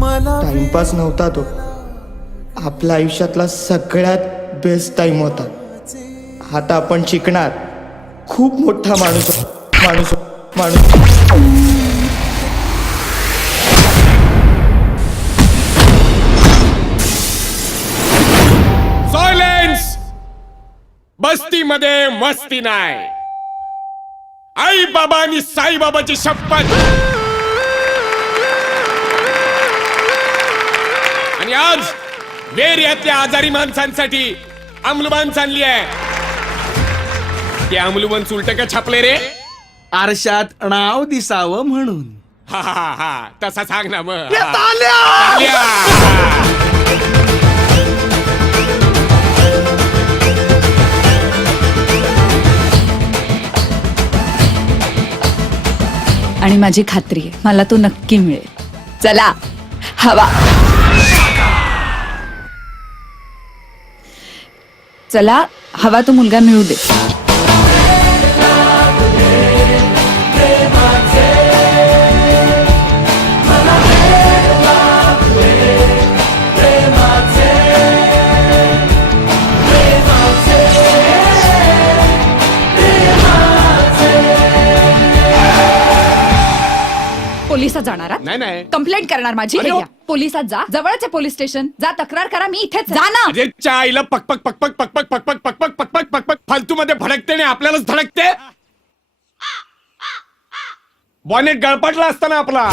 Timepass नव्हता तो, आपल्या आयुष्यातला सगळ्यात बेस्ट टाइम होता. आता आपण शिकणार, खूप मोठा माणूस माणूस माणूस. सायलेन्स. बस्तीमध्ये मस्ती नाही. आई बाबा आणि साईबाबाची शपथ. आणि आज वेर्यातल्या आजारी माणसांसाठी अमलुबान आणली आहे. ते अमलुबान उलट का छापले रे? आरशात नाव दिसावं म्हणून. हा हा हा, तसा सांग ना मग. आणि माझी खात्री आहे मला तो नक्की मिळेल. चला हवा. चला हवा तो मुलगा मिळू दे. पोलिसात जाणार आहात? नाही नाही. कंप्लेंट करणार माझी. अरे हे हो. घ्या. पोलिसात जा, जवळचे पोलीस स्टेशन जा, तक्रार करा. मी इथेच जा ना. अरे चायला पकपक पकपक पकपक पकपक पकपक पकपक पकपक फालतू मध्ये भडकते आणि आपल्यालाच धडकते. बॉनेट गळपटला असताना आपला.